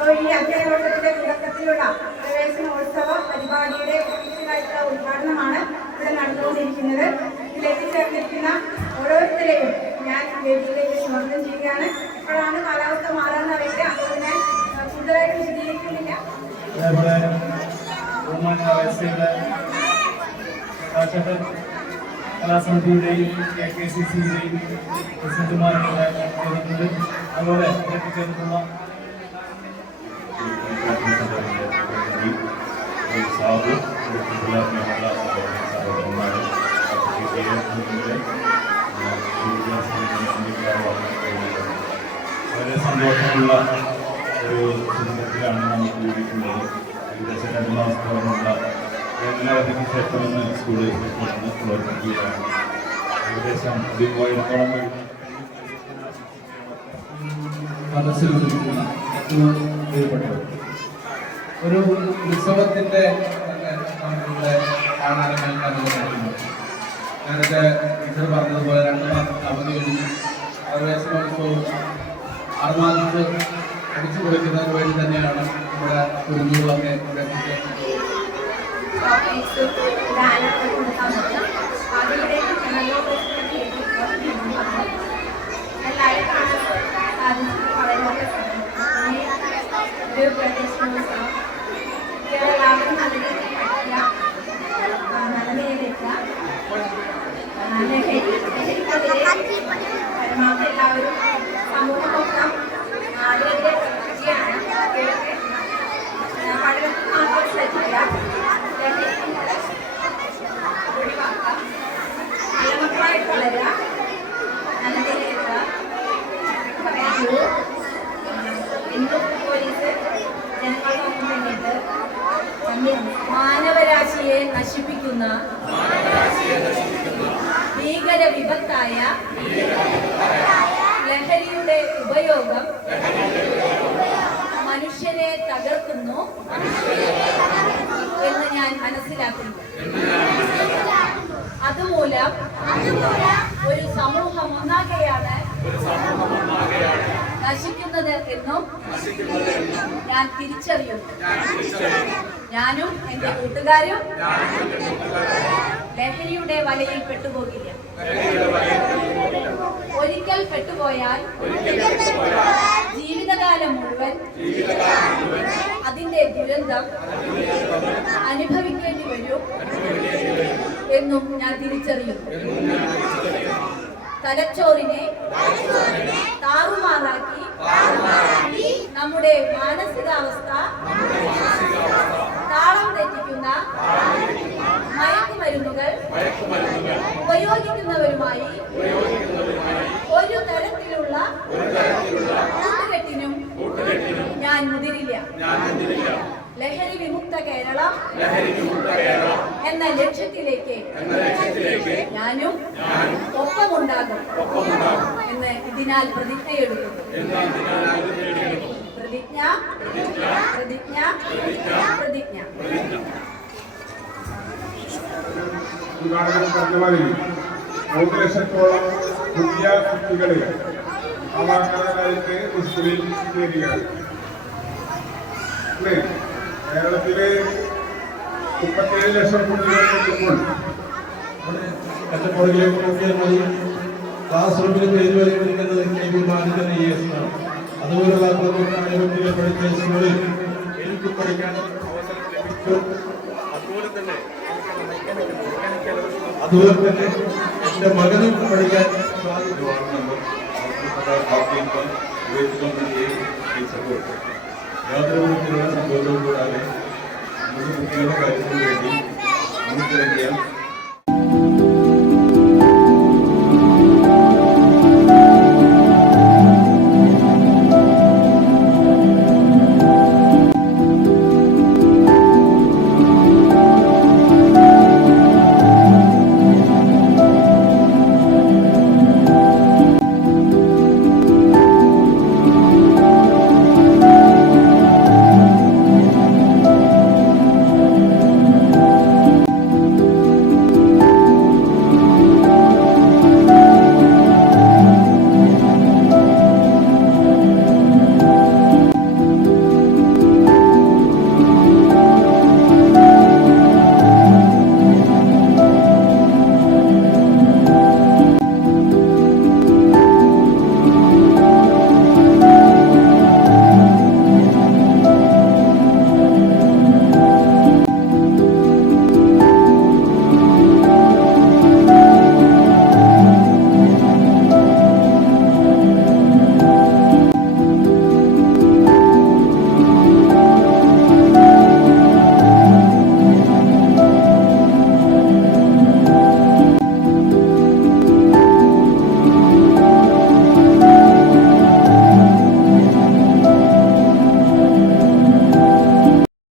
അപ്പോൾ ഈ അധ്യയനോത്സവത്തിന്റെ തുടക്കത്തിലുള്ള പ്രവേശനോത്സവ പരിപാടിയുടെ ഒഫീഷ്യലായിട്ടുള്ള ഉദ്ഘാടനമാണ് ഇവിടെ നടന്നുകൊണ്ടിരിക്കുന്നത്. ഇതിലെത്തിച്ചേർന്നിരിക്കുന്ന ഓരോരുത്തരെയും ഞാൻ വേദിയിലേക്ക് സ്വാഗതം ചെയ്യുകയാണ്. ഇപ്പോഴാണ് കാലാവസ്ഥ മാറാന്ന് അറിയില്ല, അപ്പോൾ ഞാൻ കൂടുതലായിട്ട് വിശദീകരിക്കുന്നില്ല. കലാസമിതിയുടെയും KKCCയുടെയും പ്രസിഡന്റുമാരുടെ അതുപോലെ എത്തിച്ചേർന്നിട്ടുള്ള വളരെ സന്തോഷമുള്ള ഒരു കുടുംബത്തിലാണ് നമുക്ക് കൂടിയിട്ടുള്ളത്. ഏകദേശം 2 മാസത്തോളമുള്ള എല്ലാവരും ശേഷമെന്ന് സ്കൂളിൽ പ്രവർത്തിക്കുകയാണ്. ഏകദേശം 10,000-ഓളം മനസ്സിൽ പ്രിയപ്പെട്ടത് ഒരു ഉത്സവത്തിൻ്റെ നമുക്കിവിടെ കാണാനും കേൾക്കാനും. ഞാനൊക്കെ ടീച്ചർ പറഞ്ഞതുപോലെ 2 മാസം അവധി കഴിഞ്ഞു പ്രവേശനോത്സവവും 6 മാസത്ത് അടിച്ചു പൊളിക്കുന്നതിന് വേണ്ടി തന്നെയാണ് ഇവിടെ കുരുന്നുകളൊക്കെ ഇവിടെ പരമാവധി എല്ലാവരും സമൂഹമൊപ്പം അതിനെതിരെ പ്രവർത്തിക്കുകയാണ്. പഠനത്തിൽ മാത്രം ശ്രദ്ധിക്കുക, ഒഴിവാക്കുക, നല്ല മക്കളായിട്ട് വളരുക, നല്ല നിലയിലെത്തുക. പറയാനുള്ളൂ, ഇന്നും പോലീസ് ജനങ്ങൾക്കൊപ്പം തന്നെയുണ്ട്. മാനവരാശിയെ നശിപ്പിക്കുന്ന ഭീകര വിപത്തായ ലഹരിയുടെ ഉപയോഗം മനുഷ്യനെ തകർക്കുന്നു എന്ന് ഞാൻ മനസ്സിലാക്കുന്നു. അതുമൂലം ഒരു സമൂഹം ഒന്നാകെയാണ് നശിക്കുന്നത് എന്നും ഞാൻ തിരിച്ചറിയുന്നു. ഞാനും എൻ്റെ കൂട്ടുകാരും ലഹരിയുടെ വലയിൽ പെട്ടുപോകില്ല. ഒരിക്കൽ പെട്ടുപോയാൽ ജീവിതകാലം മുഴുവൻ അതിന്റെ ദുരന്തം അനുഭവിക്കേണ്ടി വരും എന്നും ഞാൻ തിരിച്ചറിയുന്നു. തലച്ചോറിനെ താറുമാറാക്കി നമ്മുടെ മാനസികാവസ്ഥ താളം തെറ്റിക്കുന്ന മയക്കുമരുന്നുകൾ ഉപയോഗിക്കുന്നവരുമായി ഒരു തരത്തിലുള്ള കൂട്ടുകെട്ടിനും ഞാൻ മുതിരില്ല. ലഹരി വിമുക്ത കേരളം എന്ന ലക്ഷ്യത്തിലേക്ക് ഞാനും ഒപ്പമുണ്ടാകും എന്ന് ഇതിനാൽ പ്രതിജ്ഞയെടുക്കുന്നു. പ്രതിജ്ഞ പ്രതിജ്ഞ പ്രതിജ്ഞ. പറഞ്ഞമാതിരി 3 ലക്ഷത്തോളം പുതിയ കുട്ടികളെ സമാധാനമായിട്ട് സ്കൂളിൽ ചേരുകയാണ്. കേരളത്തിലെ 37 ലക്ഷം കുട്ടികൾ ഇപ്പോൾ കച്ചവടങ്ങളിലേക്ക് നോക്കിയാൽ മതി. ക്ലാസ് റൂമിൽ പേര് വരേണ്ടിരിക്കുന്നത് മാനിക്കുന്ന ES ആണ്. അതുപോലുള്ള ആരോഗ്യ പഠിച്ച സ്കൂളിൽ എനിക്ക് പഠിക്കാൻ അവസരം ലഭിക്കും. അതുപോലെ തന്നെ എൻ്റെ മകനും പഠിക്കാൻ സാധിക്കുവാണെന്ന് യാതൊരു വിധത്തിലുള്ള സന്തോഷവും കൂടാതെ നമ്മുടെ കുട്ടികളുടെ കാര്യത്തിന് വേണ്ടി നമുക്കിറങ്ങിയ